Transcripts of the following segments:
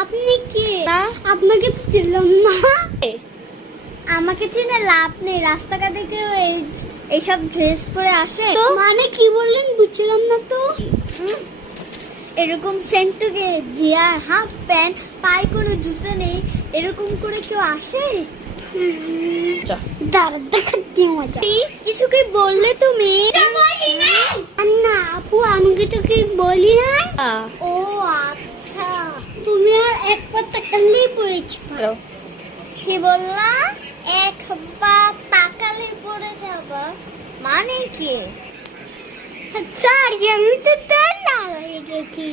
আপনি কে? আপনাকে তো চিনলাম না। আমাকে চিনে লাভ নেই, রাস্তাঘাটে কেউ এইসব ড্রেস পরে আসে? মানে কি বললেন বুঝলাম না তো। এরকম সেন্টুকে জিয়ার হাফ প্যান্ট, পায়ে কোনো জুতো নেই, এরকম করে কেউ আসে? দাঁড়া দেখাচ্ছি মজা। কিছু কি বললে তুমি? না আপু, আমাকে তো কি বলি না। ও আচ্ছা, তুমি আর এক পা তাকালেই পড়েছি। কি বললা? এক পা তাকালে পড়ে যাবা মানে কি? সরি, আমি তো ঠান্ডা হয়ে গেছি।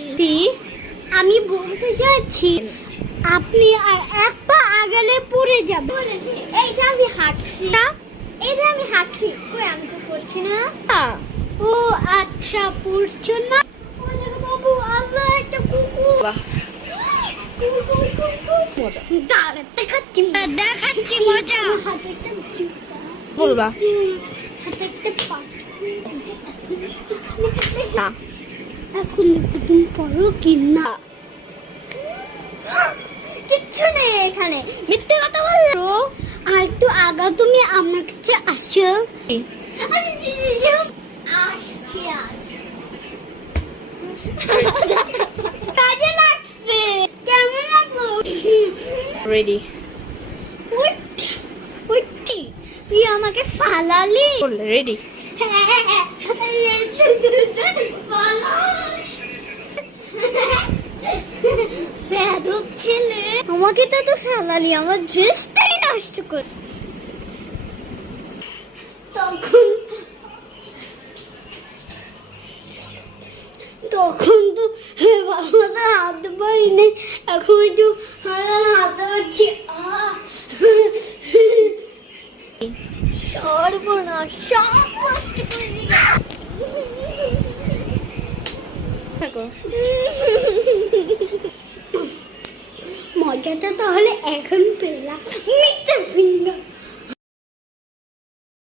আমি বলতে চাচ্ছি আপনি আর এক পা আগালে পড়ে যাবেন। এই যে আমি হাঁটছি না, এই যে আমি হাঁটছি, কই আমি তো পড়ছি না। ও আচ্ছা, পড়ছো না। ওই দেখো বাবু, আল্লাহ একটা কুকুর। মজা দাঁড়া দেখাচ্ছি মজা। হাতে একটা জুতা বলবা, হাতে একটা পাট না। এখন তুমি পড়ো কি না? কিচ্ছু নেই এখানে, মিথ্যে কথা বলছো। আর একটু আগা তুমি আমার কাছে আসো। আসছি আর কাজে লাগছে। কেমন লাগলো? রেডি। তুই আমাকে ফালালি? রেডি। বেয়াদব ছেলে, আমাকে তো ফালালি, আমার ড্রেসটাই নষ্ট করে। তখন তো বাবা হাত পারিনি, এখন একটু হাত পারছি। সর্বনাশ, সব নষ্ট করে দিল। মজাটা তাহলে এখন পেলাম। মিথ্যা ফিঙ্গার।